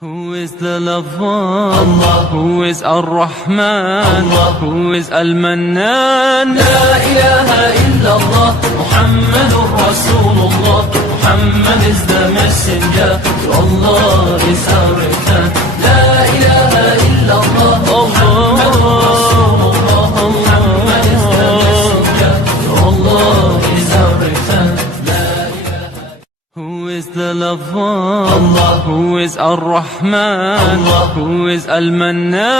Who is the lover? Allah. Who is Ar-Rahman? Allah. Who is Al-Mannan? La ilaha illallah, Muhammadur Rasulullah. Muhammad is the messenger, to Allah is our return. La ilaha illallah, Muhammadur Rasulullah. Muhammad is the messenger, to Allah is our return. Who is the lover? Allah. Who is Ar-Rahman? Allah. Who is Al-Mannan?